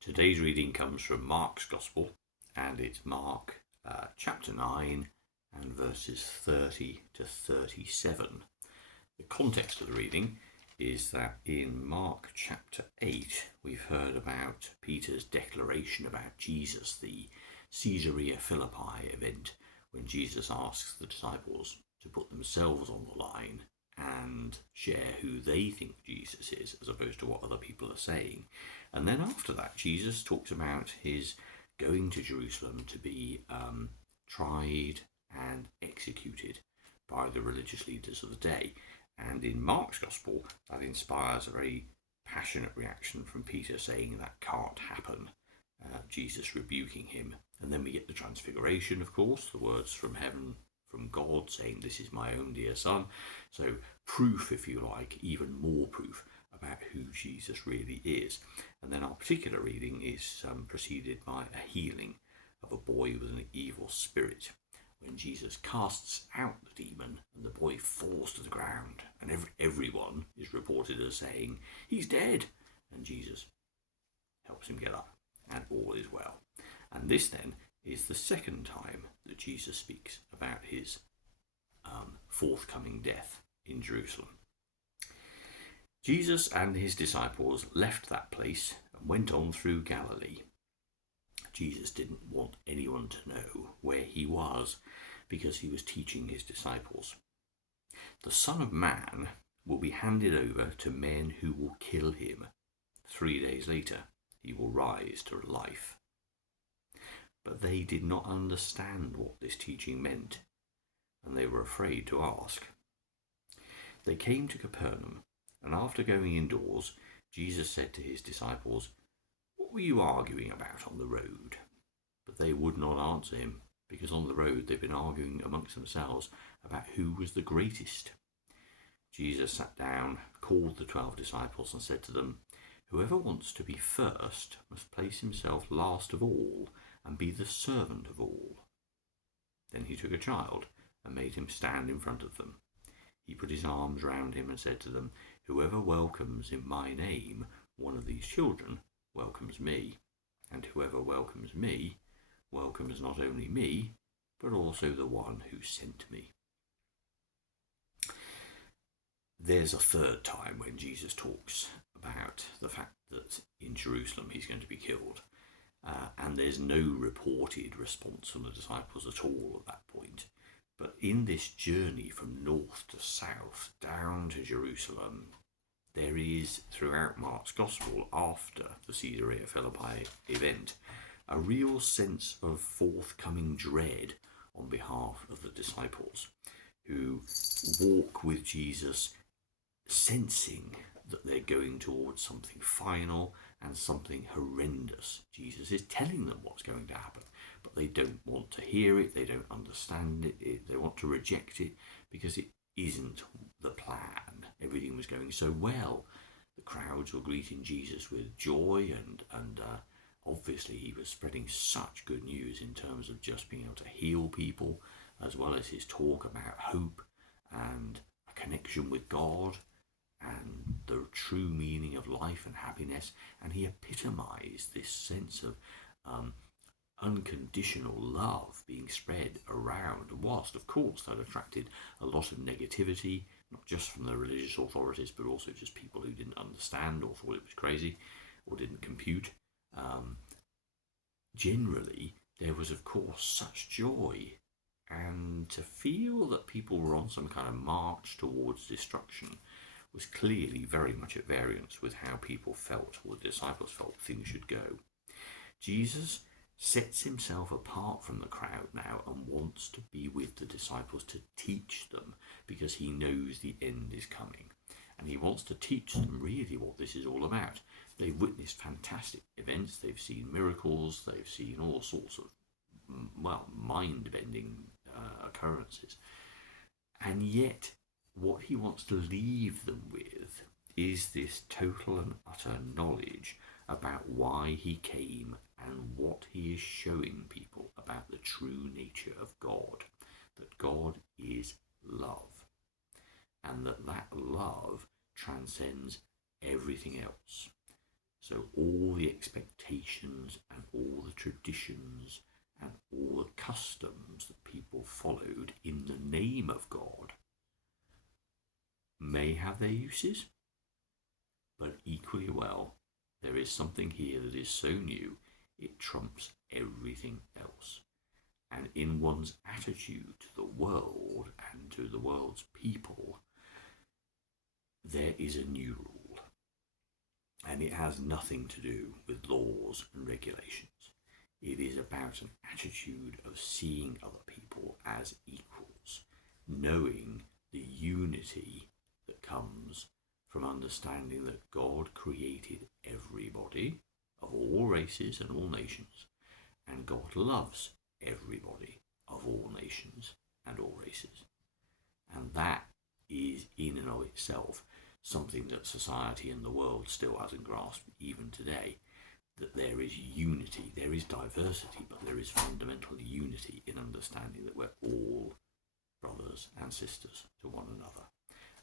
Today's reading comes from Mark's Gospel, and it's Mark chapter 9 and verses 30 to 37. The context of the reading is that in Mark chapter 8, we've heard about Peter's declaration about Jesus, the Caesarea Philippi event, when Jesus asks the disciples to put themselves on the line and share who they think Jesus is, as opposed to what other people are saying. And then after that, Jesus talks about his going to Jerusalem to be tried and executed by the religious leaders of the day. And in Mark's Gospel, that inspires a very passionate reaction from Peter saying that can't happen, Jesus rebuking him. And then we get the transfiguration, of course, the words from heaven, from God, saying, "This is my own dear son." So proof, if you like, even more proof about who Jesus really is. And then our particular reading is preceded by a healing of a boy with an evil spirit, when Jesus casts out the demon and the boy falls to the ground, and everyone is reported as saying, "He's dead," and Jesus helps him get up, and all is well. And this then is the second time that Jesus speaks about his forthcoming death in Jerusalem. Jesus and his disciples left that place and went on through Galilee. Jesus didn't want anyone to know where he was because he was teaching his disciples. The Son of Man will be handed over to men who will kill him. 3 days later, he will rise to life. But they did not understand what this teaching meant, and they were afraid to ask. They came to Capernaum, and after going indoors, Jesus said to his disciples, "What were you arguing about on the road?" But they would not answer him, because on the road they'd been arguing amongst themselves about who was the greatest. Jesus sat down, called the 12 disciples, and said to them, "Whoever wants to be first must place himself last of all and be the servant of all." Then he took a child and made him stand in front of them. He put his arms round him and said to them, "Whoever welcomes in my name one of these children welcomes me, and whoever welcomes me welcomes not only me, but also the one who sent me." There's a third time when Jesus talks about the fact that in Jerusalem he's going to be killed. And there's no reported response from the disciples at all at that point. But in this journey from north to south, down to Jerusalem, there is, throughout Mark's Gospel, after the Caesarea Philippi event, a real sense of forthcoming dread on behalf of the disciples, who walk with Jesus, sensing that they're going towards something final and something horrendous. Jesus is telling them what's going to happen, but they don't want to hear it, they don't understand it, they want to reject it because it isn't the plan. Everything was going so well. The crowds were greeting Jesus with joy, and obviously he was spreading such good news in terms of just being able to heal people, as well as his talk about hope and a connection with God and the true meaning of life and happiness. And he epitomized this sense of unconditional love being spread around, whilst of course that attracted a lot of negativity, not just from the religious authorities, but also just people who didn't understand or thought it was crazy or didn't compute. Generally, there was of course such joy, and to feel that people were on some kind of march towards destruction was clearly very much at variance with how people felt, or the disciples felt, things should go. Jesus sets himself apart from the crowd now and wants to be with the disciples to teach them, because he knows the end is coming. And he wants to teach them really what this is all about. They've witnessed fantastic events, they've seen miracles, they've seen all sorts of, mind-bending occurrences. And yet, what he wants to leave them with is this total and utter knowledge about why he came and what he is showing people about the true nature of God. That God is love, and that love transcends everything else. So all the expectations and all the traditions and all the customs that people followed in the name of God may have their uses, but equally well, there is something here that is so new, it trumps everything else. And in one's attitude to the world and to the world's people, there is a new rule. And it has nothing to do with laws and regulations. It is about an attitude of seeing other people as equals, knowing the unity that comes from understanding that God created everybody of all races and all nations, and God loves everybody of all nations and all races. And that is in and of itself something that society and the world still hasn't grasped even today, that there is unity, there is diversity, but there is fundamental unity in understanding that we're all brothers and sisters to one another.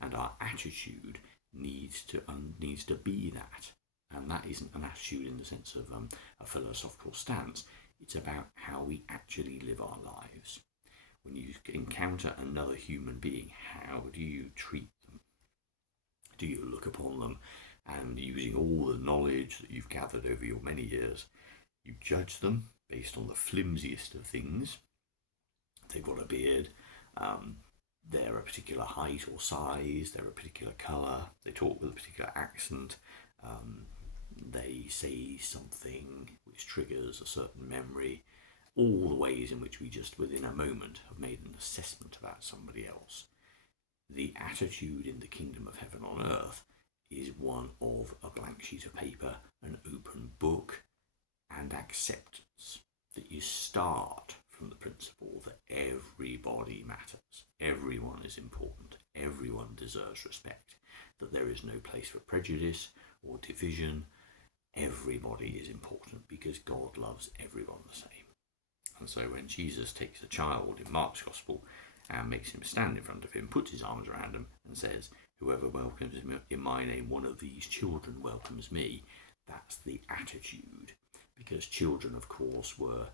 And our attitude needs to be that. And that isn't an attitude in the sense of a philosophical stance. It's about how we actually live our lives. When you encounter another human being, how do you treat them? Do you look upon them and, using all the knowledge that you've gathered over your many years, you judge them based on the flimsiest of things? They've got a beard, they're a particular height or size, they're a particular colour, they talk with a particular accent, they say something which triggers a certain memory, all the ways in which we just within a moment have made an assessment about somebody else. The attitude in the kingdom of heaven on earth is one of a blank sheet of paper, an open book, and acceptance. That you start from the principle that everybody matters, everyone is important, everyone deserves respect, that there is no place for prejudice or division. Everybody is important because God loves everyone the same. And so when Jesus takes a child in Mark's Gospel and makes him stand in front of him, puts his arms around him and says, "Whoever welcomes him in my name, one of these children welcomes me," that's the attitude. Because children, of course, were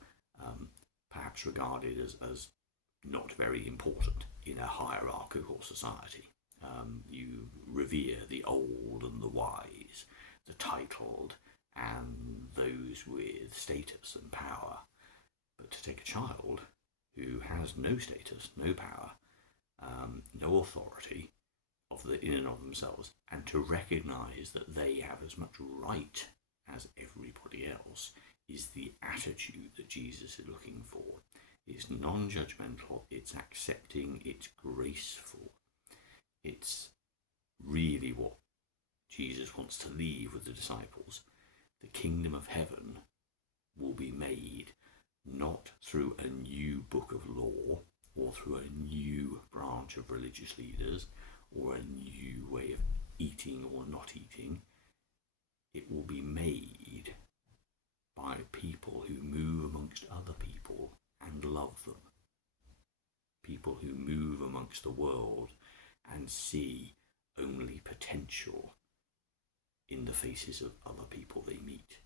perhaps regarded as not very important in a hierarchical society. You revere the old and the wise, the titled, and those with status and power. But to take a child who has no status, no power, no authority in and of themselves, and to recognise that they have as much right as everybody else, is the attitude that Jesus is looking for. It's non-judgmental, it's accepting, it's graceful. It's really what Jesus wants to leave with the disciples. The kingdom of heaven will be made not through a new book of law or through a new branch of religious leaders or a new way of eating or not eating. It will be made by people who move amongst other people and love them. People who move amongst the world and see only potential in the faces of other people they meet,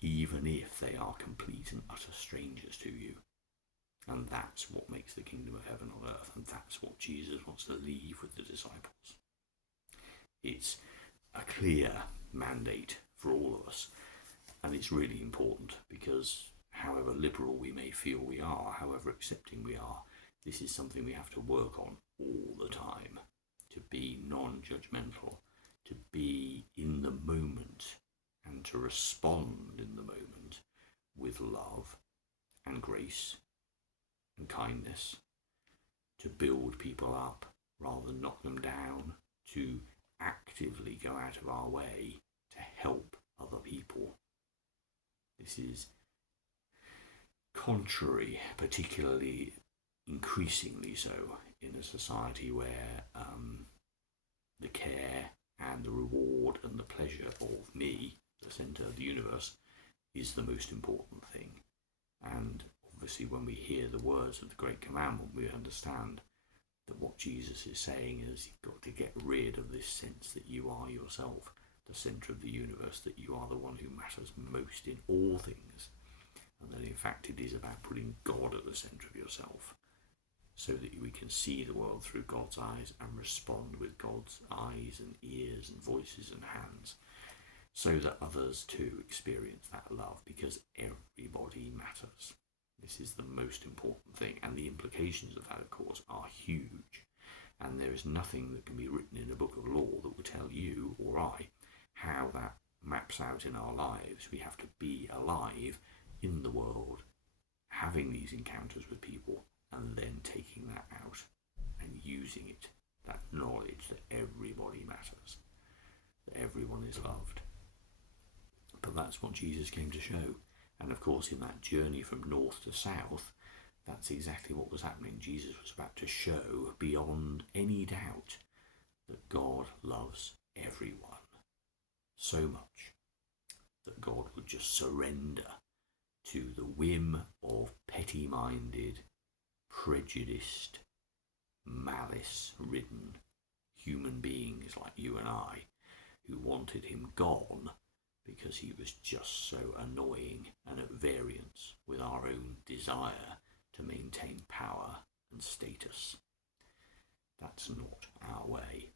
even if they are complete and utter strangers to you. And that's what makes the kingdom of heaven on earth, and that's what Jesus wants to leave with the disciples. It's a clear mandate for all of us, and it's really important because however liberal we may feel we are, however accepting we are, this is something we have to work on all the time, to be non-judgmental, to be in the moment and to respond in the moment with love and grace and kindness, to build people up rather than knock them down, to actively go out of our way to help other people. This is contrary, particularly increasingly so, in a society where the care and the reward and the pleasure of me, the centre of the universe, is the most important thing. And obviously when we hear the words of the Great Commandment, we understand that what Jesus is saying is you've got to get rid of this sense that you are yourself the centre of the universe, that you are the one who matters most in all things, and that in fact it is about putting God at the centre of yourself, so that we can see the world through God's eyes and respond with God's eyes and ears and voices and hands, so that others too experience that love, because everybody matters. This is the most important thing, and the implications of that, of course, are huge. And there is nothing that can be written in a book of law that will tell you or I how that maps out in our lives. We have to be alive in the world, having these encounters with people, and then taking that out and using it, that knowledge that everybody matters, that everyone is loved. But that's what Jesus came to show. And of course, in that journey from north to south, that's exactly what was happening. Jesus was about to show beyond any doubt that God loves everyone so much that God would just surrender to the whim of petty-minded, prejudiced, malice-ridden human beings like you and I, who wanted him gone because he was just so annoying and at variance with our own desire to maintain power and status. That's not our way.